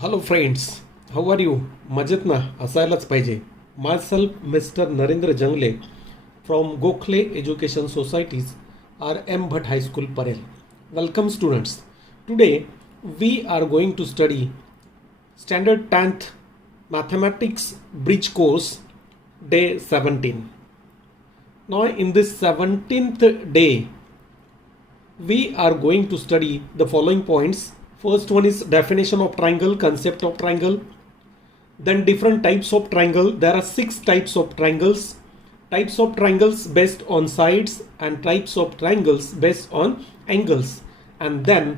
Hello friends, how are you? मजेत ना? असायलाच पाहिजे. My self mister Narendra Jangle from Gokhale education society's R M Bhat high school Parel. Welcome students. Today we are going to study standard 10th mathematics bridge course day 17. Now in this 17th day we are going to study the following points. First one is definition of triangle, concept of triangle, then different types of triangle. There are 6 types of triangles based on sides and types of triangles based on angles, and then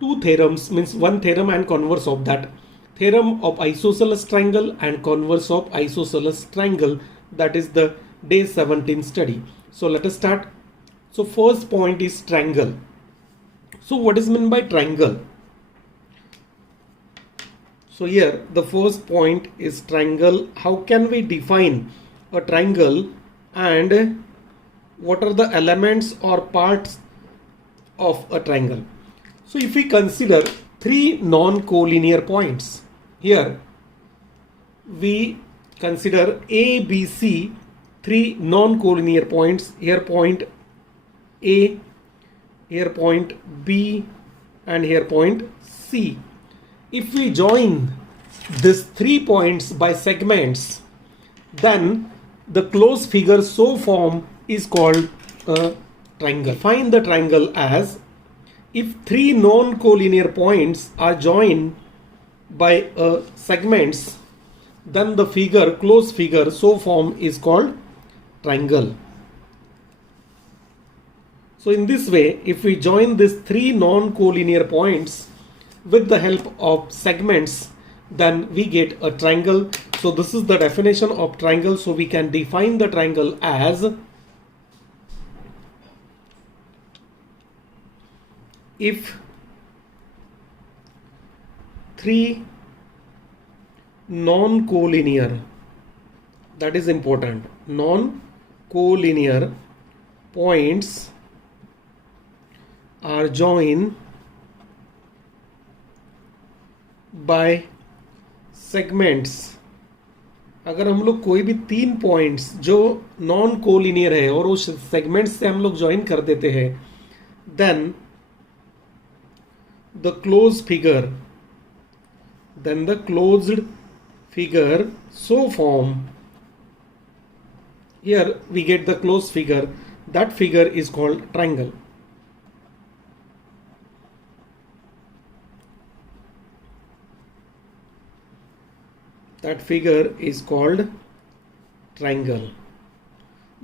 2 theorems, means one theorem and converse of that, theorem of isosceles triangle and converse of isosceles triangle. That is the day 17 study. So let us start. So first point is triangle. So what is meant by triangle? So here the first point is triangle. How can we define a triangle and what are the elements or parts of a triangle? So if we consider 3 non-collinear points, here we consider A, B, C, 3 non-collinear points. Here point A, here point B, and here point C. If we join these 3 points by segments, then the closed figure so formed is called a triangle. Find the triangle as if 3 non-collinear points are joined by segments, then the figure, closed figure so formed is called triangle. So in this way, if we join these 3 non-collinear points with the help of segments, then we get a triangle. So this is the definition of triangle. So we can define the triangle as if 3 non-collinear, that is important, non-collinear points are joined by segments. अगर हम लोग कोई भी 3 पॉइंट्स जो non collinear है और उस सेगमेंट्स से हम लोग ज्वाइन कर देते हैं, then the closed figure so form, here we get the closed figure. That figure is called triangle. That figure is called triangle.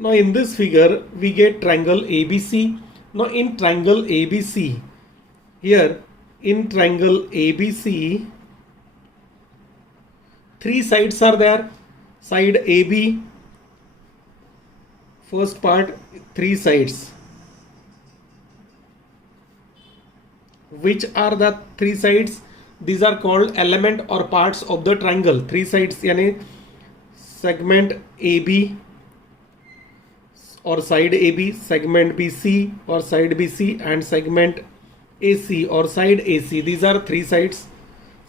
Now in this figure we get triangle ABC. Now in triangle ABC, here in triangle ABC 3 sides are there. Side AB, first part, 3 sides. Which are the 3 sides? These are called element or parts of the triangle. 3 sides यानी segment AB और side AB, segment BC और side BC, and segment AC or side AC. These are 3 sides.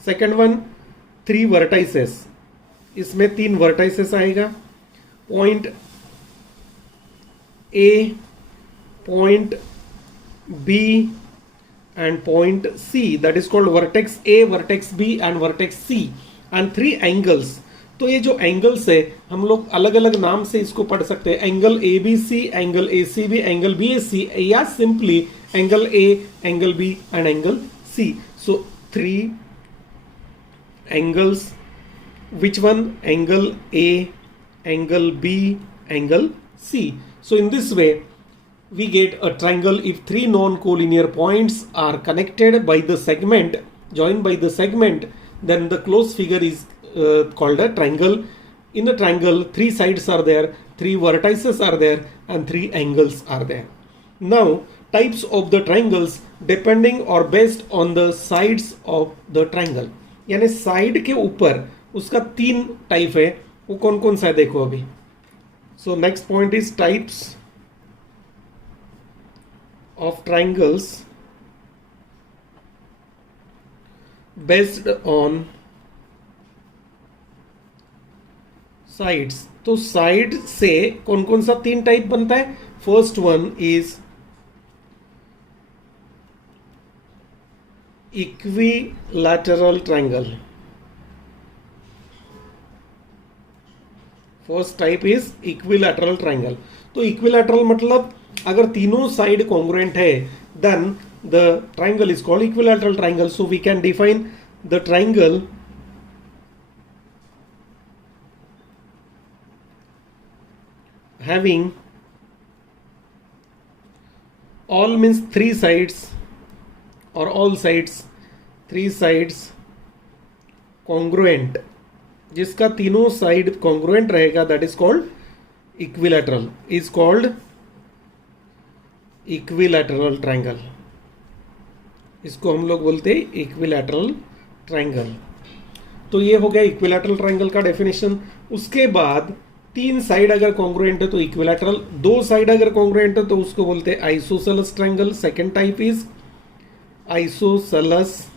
Second one, 3 vertices. इसमें 3 vertices आएगा. Point A, point B and point C, that is called vertex A, vertex B and vertex C, and 3 angles. तो ये जो एंगल्स है हम लोग अलग अलग नाम से इसको पढ़ सकते हैं. Angle ABC, angle ACB, angle BAC, या simply angle A, angle B and angle C. So 3 angles. Which one? Angle A, angle B, angle C. So in this way we get a triangle if 3 non-collinear points are connected by the segment, joined by the segment, then the closed figure is called a triangle. In the triangle 3 sides are there, 3 vertices are there, and 3 angles are there. Now types of the triangles depending or based on the sides of the triangle. यानी साइड के ऊपर उसका 3 टाइप है. वो कौन कौन सा है देखो अभी. So next point is types of triangles based on sides, तो साइड से कौन कौन सा तीन टाइप बनता है? First one is equilateral triangle. First type is equilateral triangle. तो इक्विलैटरल मतलब अगर तीनों साइड कॉन्ग्रुएंट है, then the triangle is called equilateral triangle. So we can define the triangle having all means three sides or all sides, three sides congruent, जिसका तीनों side congruent रहेगा, that is called equilateral, is called equilateral triangle. इसको हम लोग बोलते हैं equilateral triangle. तो ये हो गया इक्विलैटरल ट्रायंगल का डेफिनेशन। उसके बाद तीन साइड अगर कॉन्ग्रुएंट है तो इक्विलैटरल, दो साइड अगर कॉन्ग्रुएंट है तो उसको बोलते हैं isosceles triangle. Second type is isosceles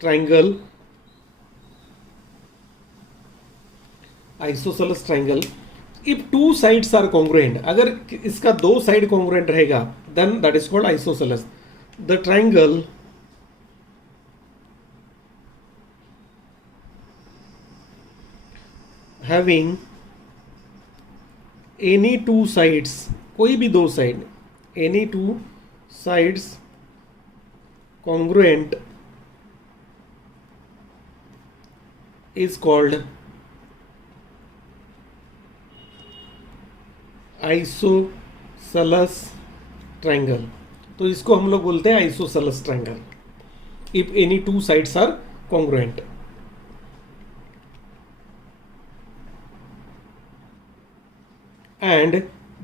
triangle. Isosceles triangle if two sides are congruent, अगर इसका दो साइड कॉन्ग्रुएंट रहेगा then that is called isosceles. The triangle having any two sides, कोई भी दो side, any two sides congruent is called isosceles triangle. तो इसको हम लोग बोलते हैं isosceles triangle if any two sides are congruent. And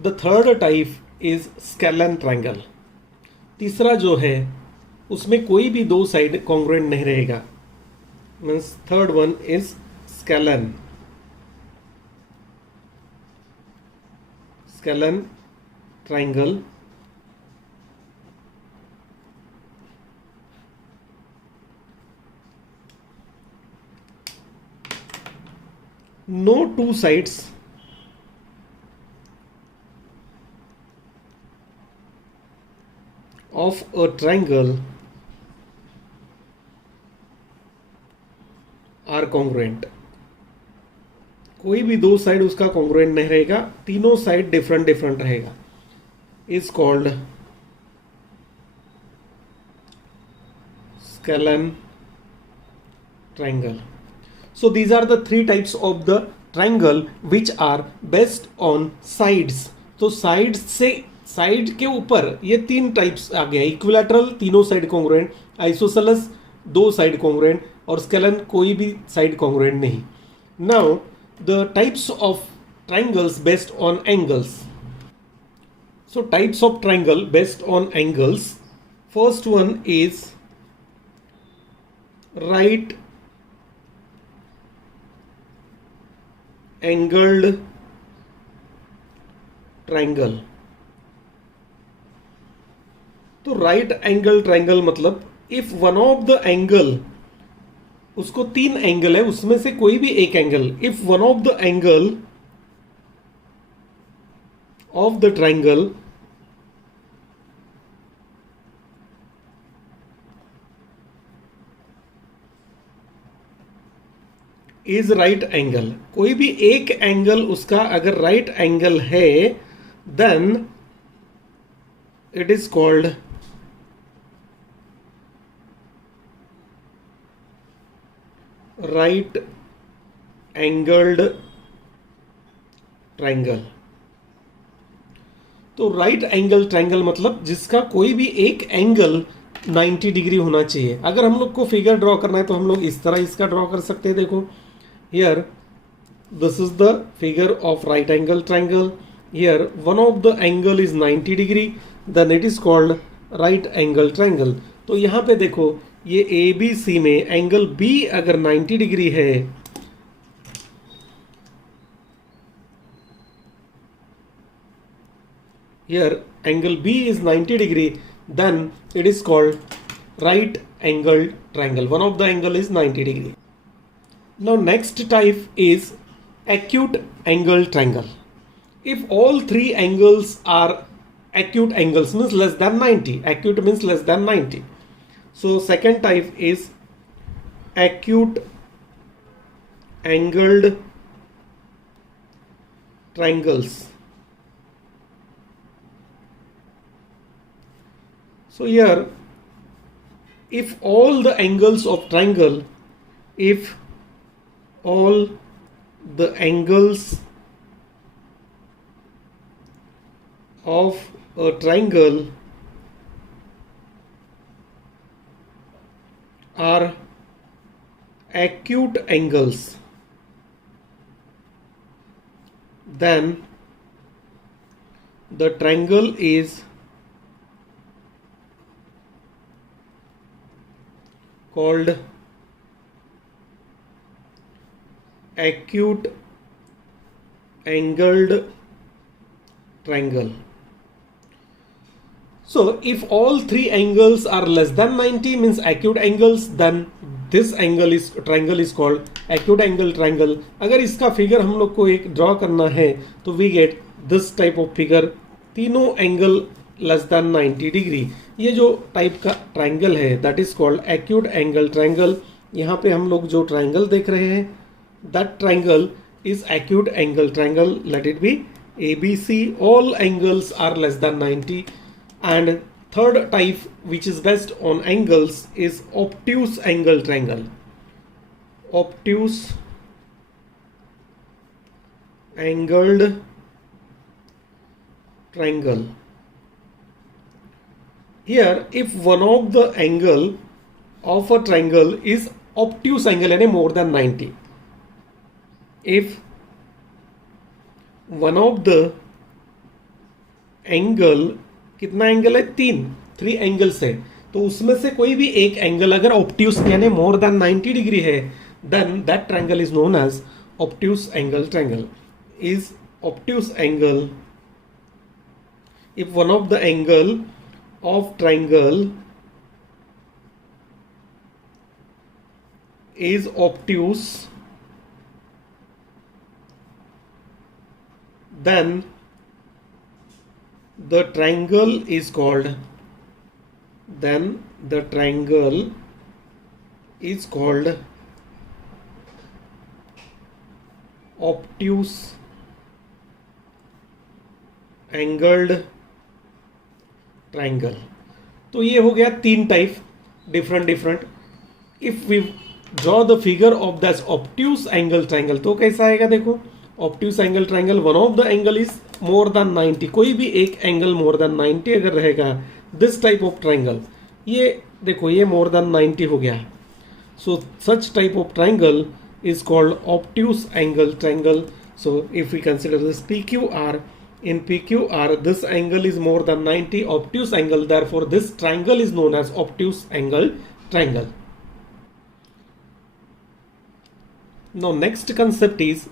the third type is scalene triangle. तीसरा जो है उसमें कोई भी दो साइड कॉन्ग्रुएंट नहीं रहेगा, means third one is scalene triangle. No two sides of a triangle are congruent। कोई भी दो साइड उसका कॉन्ग्रुएंट नहीं रहेगा, तीनों साइड डिफरेंट डिफरेंट रहेगा, is called scalene triangle. So these are the three types of the triangle which are based on sides। तो side से साइड के ऊपर ये तीन टाइप्स आ गया, इक्विलैटरल तीनों साइड कॉन्ग्रुएंट, आइसोसेलेस दो साइड कॉन्ग्रुएंट, और स्केलन कोई भी साइड कॉन्ग्रुएंट नहीं। Now the types of triangles based on angles. So types of triangle based on angles. First one is right angled triangle. तो राइट एंगल ट्रायंगल मतलब if one of the angle, उसको तीन angle है उसमें से कोई भी एक angle, if one of the angle of the triangle is right angle, कोई भी एक एंगल उसका अगर राइट एंगल है then it is called right angled triangle. तो राइट एंगल ट्रायंगल मतलब जिसका कोई भी एक एंगल 90 डिग्री होना चाहिए। अगर हम लोग को फिगर ड्रॉ करना है तो हम लोग इस तरह इसका ड्रॉ कर सकते हैं। देखो here this is the figure of right angle triangle, here one of the angle is 90 degree, then it is called right angle triangle। तो यहाँ पे देखो ये ABC में एंगल B अगर 90 डिग्री है, here angle B is 90 degree, then it is called right angled triangle. One of the angle is 90 degree. Now next type is acute angle triangle. If all three angles are acute angles, means less than 90. Acute means less than 90. So second type is acute angled triangles. So here, if all the angles of triangle, if all the angles of a triangle are acute angles, then the triangle is called acute angled triangle. So if all three angles are less than 90 means acute angles, then this triangle is called acute angle triangle. अगर इसका फिगर हम लोग को एक ड्रॉ करना है तो we get this type of figure, तीनों एंगल लेस देन 90 डिग्री. ये जो टाइप का ट्राइंगल है that is called acute angle triangle. यहाँ पे हम लोग जो ट्राइंगल देख रहे हैं that triangle is acute angle triangle. Let it be ABC. All angles are less than 90. And third type, which is based on angles, is obtuse angle triangle. Obtuse angled triangle. Here, if one of the angle of a triangle is obtuse angle यानी more than 90. If one of the angle, कितना एंगल है, three angles है, तो उसमें से कोई भी एक एंगल अगर ऑब्ट्यूस यानी मोर देन 90 डिग्री है, then that triangle is known as obtuse angle triangle. Is obtuse angle if one of the angle of triangle is obtuse, then the triangle is called obtuse angled triangle. तो ये हो गया तीन type different. If we draw the figure of that obtuse angle triangle तो कैसा आएगा, देखो obtuse angle triangle, one of the angle is more than 90, कोई भी एक एंगल मोर देन 90 अगर रहेगा, दिस टाइप ऑफ ट्राइंगल, ये देखो ये मोर देन 90 हो गया. So such type of triangle is called obtuse angle triangle. So if we consider this PQR, in PQR this angle is more than 90, obtuse angle, therefore this triangle is known as obtuse angle triangle. Now next concept is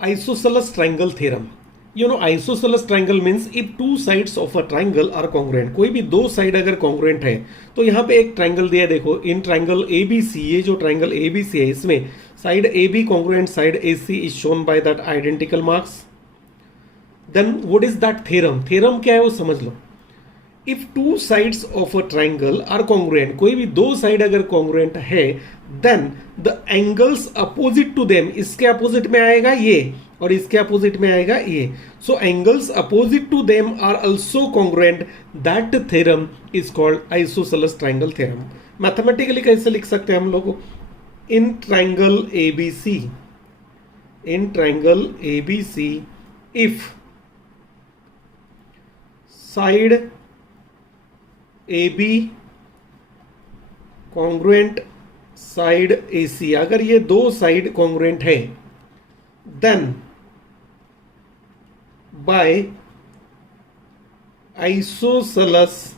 isosceles triangle theorem. You know isosceles triangle means if two sides of a triangle are congruent. कोई भी दो साइड अगर congruent है तो यहाँ पे एक ट्राइंगल दिया, देखो इन ट्राइंगल ABC, ये जो ट्राइंगल ABC है इसमें side AB congruent side AC is shown by that identical marks. Then what is that theorem? Theorem क्या है वो समझ लो. If two sides of a triangle are congruent, कोई भी दो साइड अगर congruent है, then the angles opposite to them, इसके अपोजिट में आएगा ये और इसके अपोजिट में आएगा ये. So angles opposite to them are also congruent. That theorem is called isosceles triangle theorem. Mathematically कैसे लिख सकते हैं हम लोग? In triangle ABC, if side AB congruent side AC, अगर ये दो साइड congruent है, then by isosceles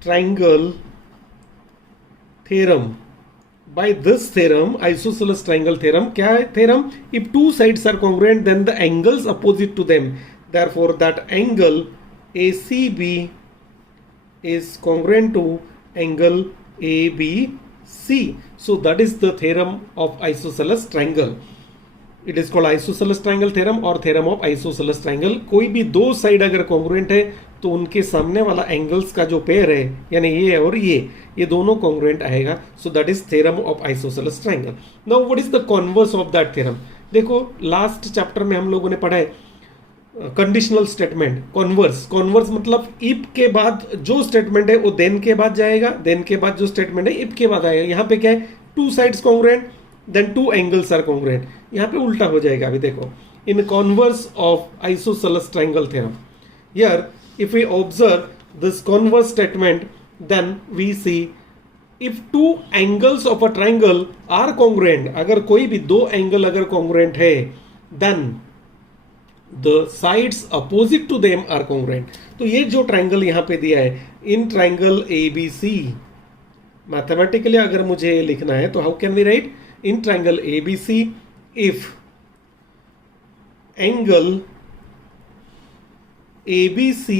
triangle theorem, by this theorem, isosceles triangle theorem, क्या है theorem? If two sides are congruent, then the angles opposite to them, therefore that angle ACB is congruent to angle ABC. So that is the theorem of isosceles triangle. It is called isosceles triangle theorem or theorem of isosceles triangle. कोई भी दो साइड अगर कॉन्ग्रुएंट है तो उनके सामने वाला एंगल्स का जो पेयर है यानी ये और ये दोनों कॉन्ग्रुएंट आएगा. So that is theorem of isosceles triangle. Now what is the converse of that theorem? देखो लास्ट चैप्टर में हम लोगों ने पढ़ा है कंडीशनल स्टेटमेंट. कॉन्वर्स मतलब इफ के बाद जो स्टेटमेंट है वो देन के बाद जाएगा, देन के बाद जो स्टेटमेंट है इफ के बाद आएगा. यहाँ पे क्या है, two sides congruent then two angles are congruent. यहाँ पे उल्टा हो जाएगा. अभी देखो in converse of isosceles triangle theorem, here if we observe this converse statement, then we see if two angles of a triangle are congruent, अगर कोई भी दो एंगल अगर congruent है, then the sides opposite to them are congruent. तो ये जो ट्राइंगल यहाँ पे दिया है इन ट्राइंगल ABC, मैथमेटिकली अगर मुझे लिखना है तो how can we write in triangle ABC if angle ABC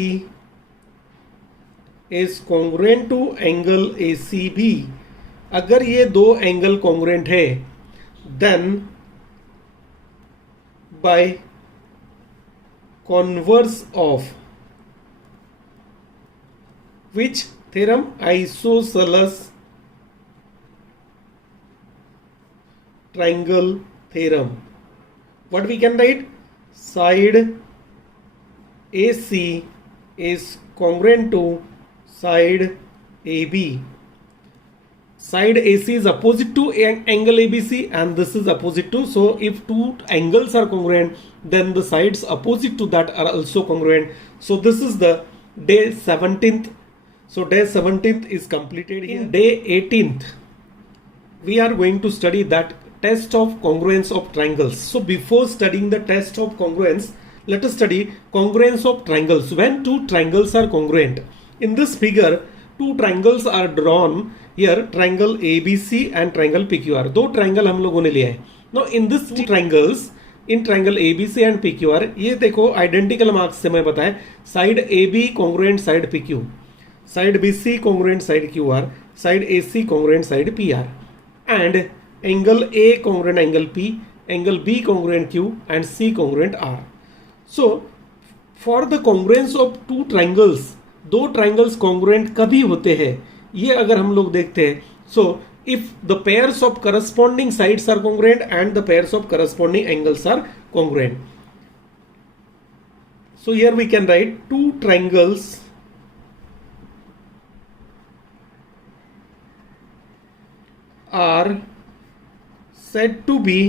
is congruent to angle ACB. अगर ये दो एंगल कॉन्ग्रुएंट है then by converse of which theorem? Isosceles triangle theorem. What we can write? Side AC is congruent to side AB. Side AC is opposite to angle ABC and this is opposite to. So if two angles are congruent, then the sides opposite to that are also congruent. So this is the day 17th. So day 17th is completed here. In day 18th, we are going to study that test of congruence of triangles. So before studying the test of congruence, let us study congruence of triangles. When two triangles are congruent, in this figure two triangles are drawn here, triangle ABC and triangle PQR. दो ट्राइंगल हम लोगों ने लिया है. Now in this two triangles, in triangle ABC and PQR, ये देखो identical marks से मैं बताया, side AB congruent side PQ, side BC congruent side QR, side AC congruent side PR, and angle A congruent angle P, angle B congruent Q and C congruent R. So for the congruence of two triangles, दो triangles congruent कभी होते हैं ये अगर हम लोग देखते हैं. So if the pairs of corresponding sides are congruent and the pairs of corresponding angles are congruent. So here we can write two triangles are said to be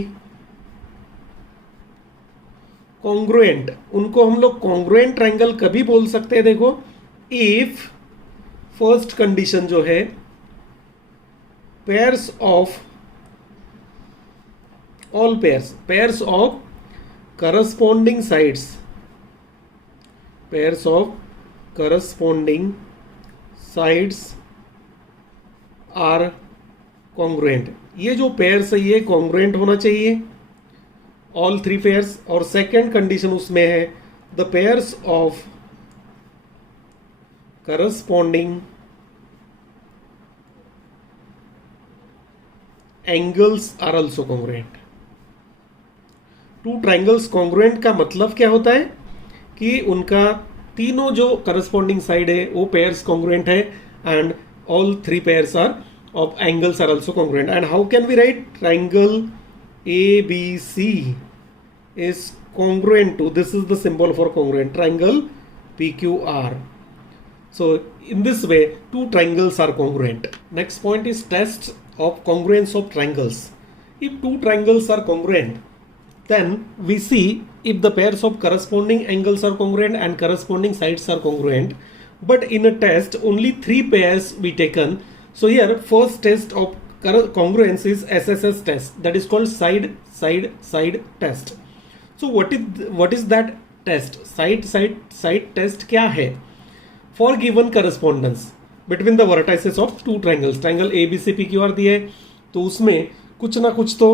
congruent. उनको हम लोग कॉन्ग्रुएंट ट्राइंगल कभी बोल सकते हैं. देखो if first condition जो है pairs of all pairs of corresponding sides, pairs of corresponding sides are congruent. ये जो पेयर्स है ये कॉन्ग्रुएंट होना चाहिए ऑल थ्री पेयर्स. और सेकेंड कंडीशन उसमें है the pairs of corresponding angles are also congruent. Two triangles congruent का मतलब क्या होता है कि उनका तीनों जो करस्पॉन्डिंग साइड है वो पेयर्स कॉन्ग्रुएंट है and all three pairs are of angles are also congruent. And how can we write triangle ABC is congruent to, this is the symbol for congruent, triangle PQR. So in this way two triangles are congruent. Next point is test of congruence of triangles. If two triangles are congruent, then we see if the pairs of corresponding angles are congruent and corresponding sides are congruent. But in a test only three pairs we taken. So here first test of congruence is SSS test, that is called side test. So what is that test? Side test क्या है? For given correspondence between the vertices of two triangles, triangle ABC PQR दिया है तो उसमें कुछ ना कुछ तो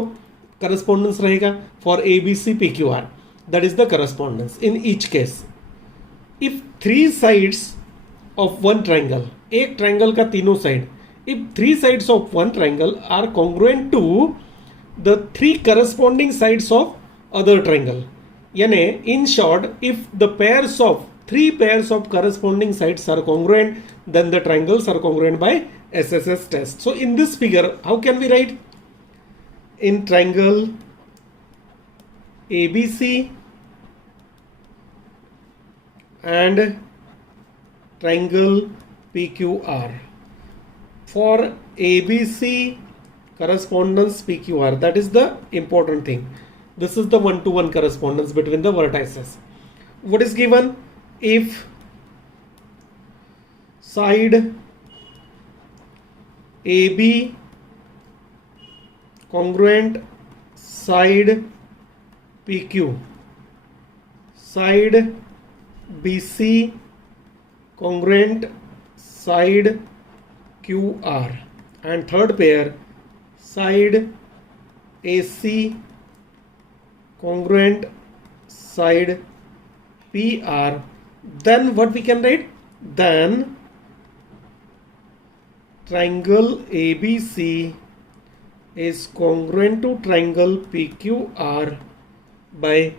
correspondence रहेगा. For ABC PQR, that is the correspondence in each case. If three sides of one triangle, एक ट्रायंगल का तीनों side, if three sides of one triangle are congruent to the three corresponding sides of other triangle, यानी in short, if the pairs of three pairs of corresponding sides are congruent, then the triangles are congruent by SSS test. So in this figure, how can we write? In triangle ABC and triangle PQR. For ABC correspondence PQR, that is the important thing. This is the one-to-one correspondence between the vertices. What is given? If side AB congruent side PQ, side BC congruent side QR, and third pair side AC congruent side PR, then what we can write? Then triangle ABC is congruent to triangle PQR by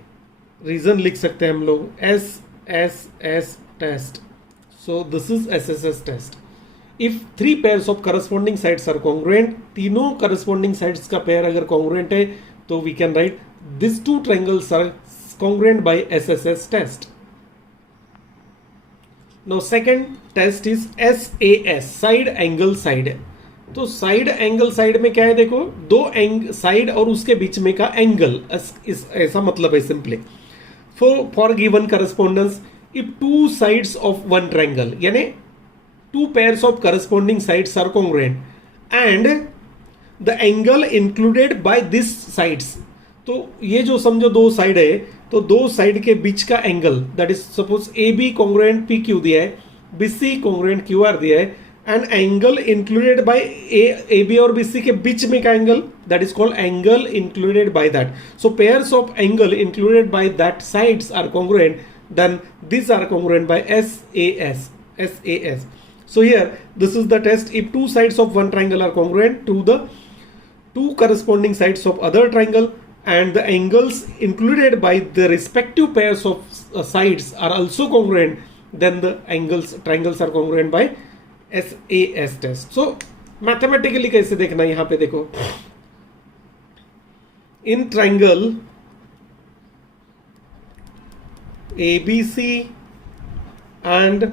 reason लिख सकते हैं हम लोग SSS test. So this is SSS test. If three pairs of corresponding sides are congruent, तीनों corresponding sides का pair अगर congruent है तो we can write these two triangles are congruent by SSS test. Now second test is SAS, side angle side. तो side angle side में क्या है, देखो दो साइड और उसके बीच में का एंगल, ऐसा मतलब है simply. For given correspondence, if two sides of one triangle, यानी two pairs of corresponding sides are congruent and the angle included by this sides. तो ये जो समझो दो साइड है, तो दो साइड के बीच का angle, that is suppose A B congruent P Q दिया है, B C congruent Q R दिया है, and angle included by A B और बी सी के बीच में का angle, that is called angle included by that. So pairs of angle included by that sides are congruent, then these are congruent by SAS. So here this is the test. If two sides of one triangle are congruent to the two corresponding sides of other triangle and the angles included by the respective pairs of sides are also congruent, then the triangles are congruent by SAS test. So mathematically कैसे देखना है, यहाँ पे देखो, in triangle ABC and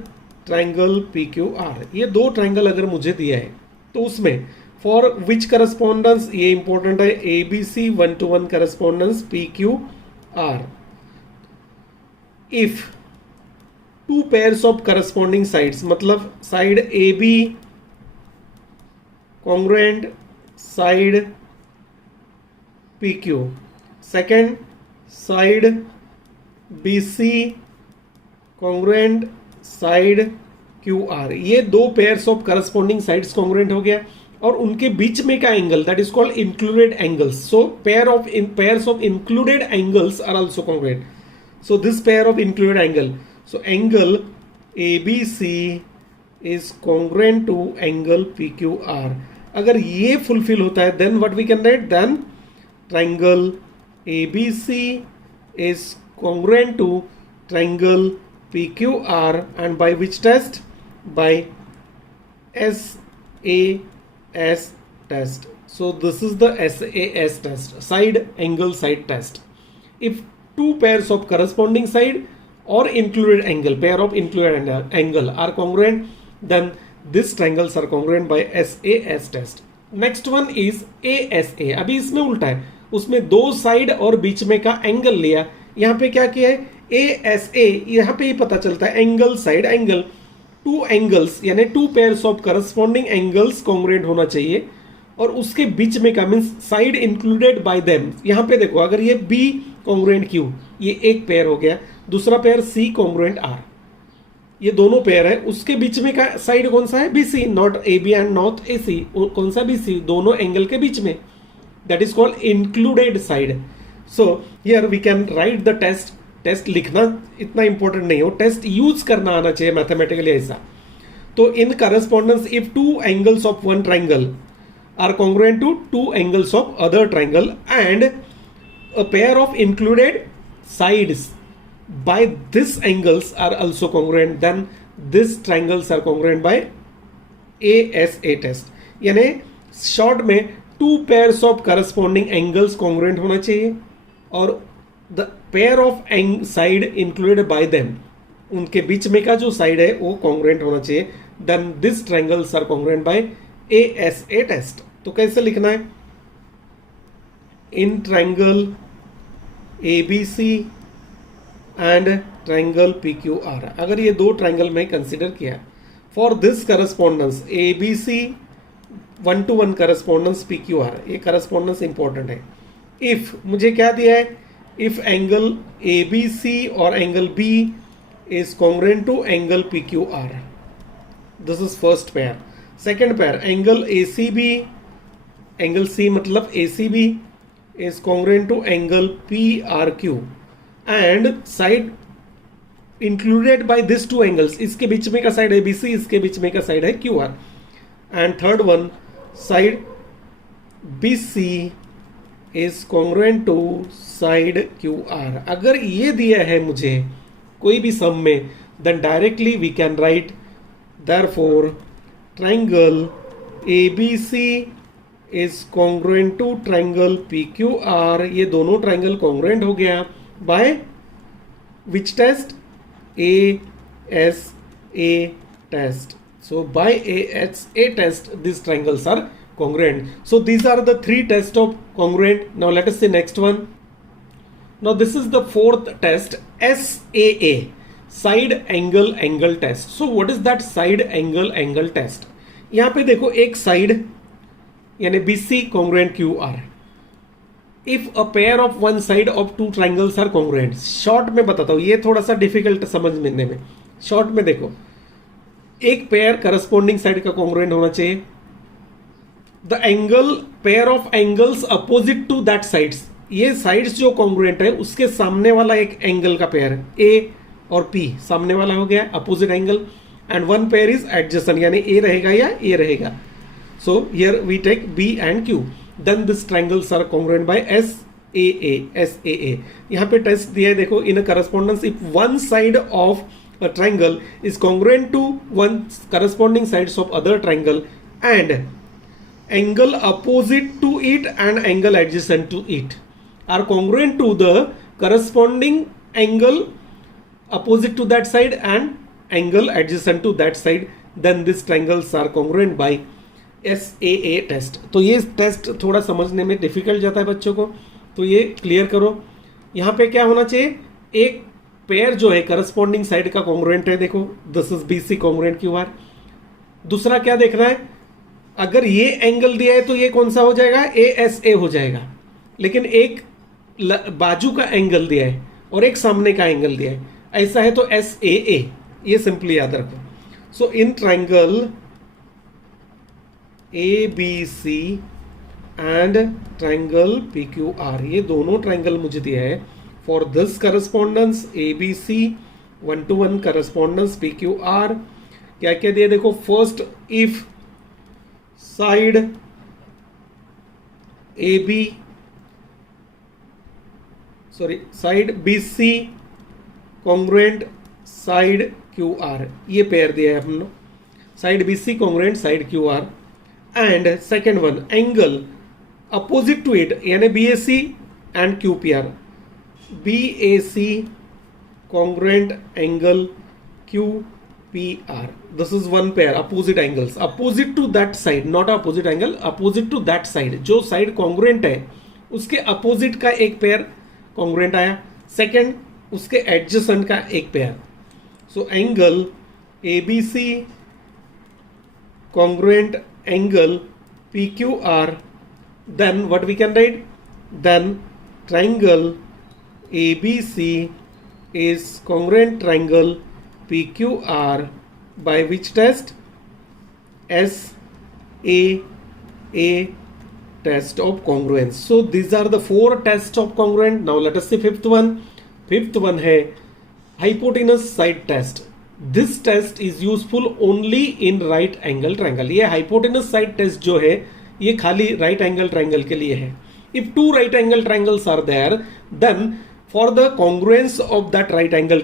triangle PQR, ये दो ट्राइंगल अगर मुझे दिया है तो उसमें फॉर विच करस्पॉन्डेंस, ये इंपॉर्टेंट है, ABC 1-to-1 correspondence PQR. If two pairs of corresponding sides, मतलब side AB congruent side PQ, second side BC congruent side QR, ये दो pairs of corresponding sides congruent हो गया और उनके बीच में का angle, that is called included angles. So pairs of included angles are also congruent. So this pair of included angle, so angle ABC is congruent to angle PQR. अगर ये fulfil होता है, then what we can write, then triangle ABC is congruent to triangle PQR, and by which test? By SAS test. So this is the SAS test, side angle side test. If two pairs of corresponding side or included angle, pair of included angle are congruent, then these triangles are congruent by SAS test. Next one is ASA. अभी इसमें उल्टा है, उसमें दो साइड और बीच में का एंगल लिया, यहाँ पे क्या किया है ASA. यहाँ पे ही पता चलता है angle side angle, two angles यानी two pairs of corresponding angles congruent होना चाहिए और उसके बीच में का means side included by them. यहाँ पे देखो, अगर ये B कॉन्ग्रुएंट Q, ये एक पेयर हो गया, दूसरा पेयर C कॉन्ग्रुएंट R, ये दोनों पेयर है, उसके बीच में का साइड कौन सा है, BC, not AB and not AC. कौन सा BC, दोनों एंगल के बीच में, that is called included side. So here we can write the test लिखना इतना इंपॉर्टेंट नहीं हो, टेस्ट यूज करना आना चाहिए मैथमेटिकली ऐसा. तो in correspondence if two angles of one triangle are congruent to two angles of other triangle and a pair of included sides by this angles are also congruent, then these triangles are congruent by ASA test. यानी शॉर्ट में to pairs of corresponding angles congruent होना चाहिए और the pair of side included by them, उनके बीच में का जो साइड है वो कॉन्ग्रुएंट होना चाहिए, then this triangles are congruent by ASA test. तो कैसे लिखना है? In triangle ABC and triangle PQR, अगर ये दो ट्राइंगल में कंसिडर किया, for this correspondence ABC 1:1 correspondence PQR, ये करस्पॉन्डेंस इंपॉर्टेंट है. इफ मुझे क्या दिया है? इफ एंगल ABC और angle B is congruent to angle PQR, this is first pair. Second pair angle ACB, angle C मतलब ACB is congruent to angle PRQ and side included by these two angles, इसके बीच में का side ABC, इसके बीच में का साइड है QR. and third one side BC is congruent to side QR. अगर ये दिया है मुझे कोई भी सम में, then directly we can write therefore triangle ABC is congruent to triangle PQR. ये दोनों ट्राइंगल congruent हो गया by which test? ASA test. So by ASA test these triangles are congruent. So these are the three tests of congruent. Now let us see next one. Now this is the fourth test, SAA, side angle test. So what is that side angle test? यहाँ पे देखो एक साइड यानी BC congruent QR. If a pair of one side of two triangles are congruent, short में बताता हूँ, ये थोड़ा सा डिफिकल्ट समझने में. शॉर्ट में देखो, एक पेयर करस्पॉन्डिंग साइड का congruent होना चाहिए. The angle pair of angles opposite to that sides, ये साइड्स जो congruent है उसके सामने वाला एक एंगल का पेयर है, A और P सामने वाला हो गया opposite angle, and one pair is adjacent यानी A रहेगा या A रहेगा. So here we take B and Q. Then these triangles are congruent by SAA. यहाँ पे टेस्ट दिया है देखो, in a correspondence if one side of a triangle is congruent to one corresponding sides of other triangle and angle opposite to it and angle adjacent to it are congruent to the corresponding angle opposite to that side and angle adjacent to that side, then these triangles are congruent by SAA test. तो ये टेस्ट थोड़ा समझने में डिफिकल्ट जाता है बच्चों को, तो ये क्लियर करो. यहाँ पे क्या होना चाहिए? एक पेयर जो है करस्पॉन्डिंग साइड का कॉन्ग्रुएंट है, देखो this is BC congruent QR. दूसरा क्या देखना है? अगर ये एंगल दिया है तो ये कौन सा हो जाएगा? ASA हो जाएगा. लेकिन एक बाजू का एंगल दिया है और एक सामने का एंगल दिया है, ऐसा है तो SAA. ये सिंपली याद रखो. So in triangle ABC and triangle PQR, ये दोनों ट्राइंगल मुझे दिया है. For this correspondence ABC 1:1 correspondence PQR, क्या क्या दिया देखो. First, if side side BC congruent side QR, ये पेयर दिया है हम लोग. Side BC congruent side QR. And second one, angle opposite to it यानी BAC and QPR. BAC congruent angle QPR. This is one pair opposite angles, opposite to that side, not opposite angle, opposite to that side. जो side congruent है उसके अपोजिट का एक pair congruent आया. सेकेंड, उसके एडजेसेंट का एक पेयर. सो angle ABC congruent angle PQR, then what we can write? Then triangle ABC is congruent triangle PQR by which test? SAA test of congruence. So these are the four tests of congruent. Now let us see fifth one. Fifth one है hypotenuse side test. This test is useful only in right angle triangle. ये hypotenuse side test जो है ये खाली right angle triangle के लिए है। If two right angle triangles are there then for the congruence of that right angle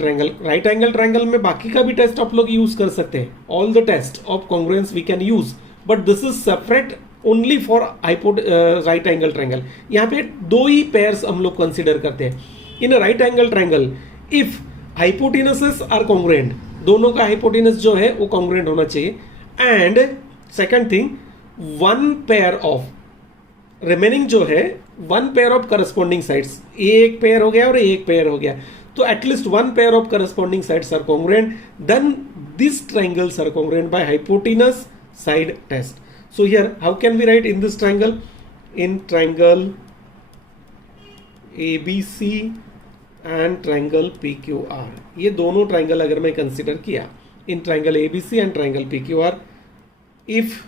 triangle में बाकी का भी टेस्ट आप लोग यूज कर सकते हैं। All the test of congruence we can use, but this is separate only for right angle triangle. यहाँ पे दो ही पेयर्स हम लोग कंसिडर करते हैं in right angle triangle. If hypotenuses are congruent, दोनों का हाइपोटेनस जो है वो कॉन्ग्रुएंट होना चाहिए। And second thing, one pair of remaining जो है one pair of corresponding sides, एक पेयर हो गया और एक पेयर हो गया, तो at least one pair of corresponding sides are congruent, then this triangles are congruent by hypotenuse side test. So here how can we write in this triangle? In triangle ABC and triangle PQR, ये दोनों ट्राइंगल अगर मैं कंसिडर किया इन triangle ABC and triangle PQR, if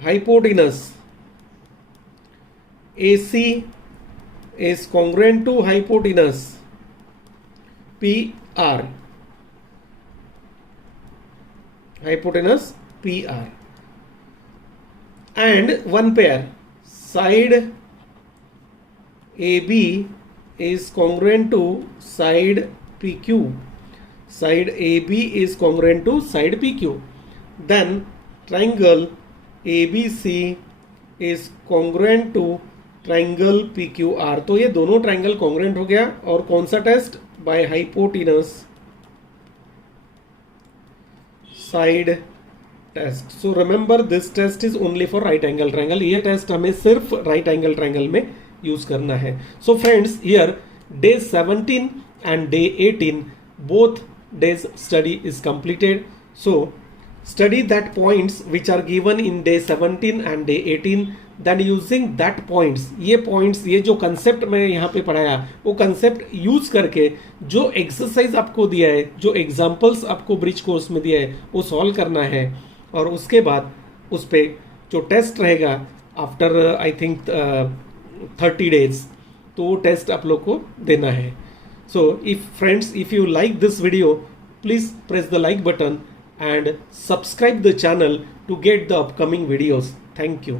hypotenuse AC is congruent to hypotenuse PR, hypotenuse PR, and one pair side AB is congruent to side PQ, side AB is congruent to side PQ, then triangle ABC is congruent to triangle PQR। तो ये दोनों triangle congruent हो गया। और कौन सा test? By hypotenuse side test. So remember this test is only for right angle triangle. ये test हमें सिर्फ राइट एंगल ट्रायंगल में यूज करना है। So friends, here day 17 and day 18 both days study is completed. So study that points which are given in day 17 and day 18, then using that points, ये जो कंसेप्ट मैं यहाँ पे पढ़ाया वो कंसेप्ट यूज करके जो एक्सरसाइज आपको दिया है, जो एग्जांपल्स आपको ब्रिज कोर्स में दिया है वो सॉल्व करना है। और उसके बाद उस पे जो टेस्ट रहेगा आफ्टर आई थिंक 30 days, तो वो टेस्ट आप लोग को देना है। So if friends, if you like this video, please press the like button and subscribe the channel to get the upcoming videos. Thank you.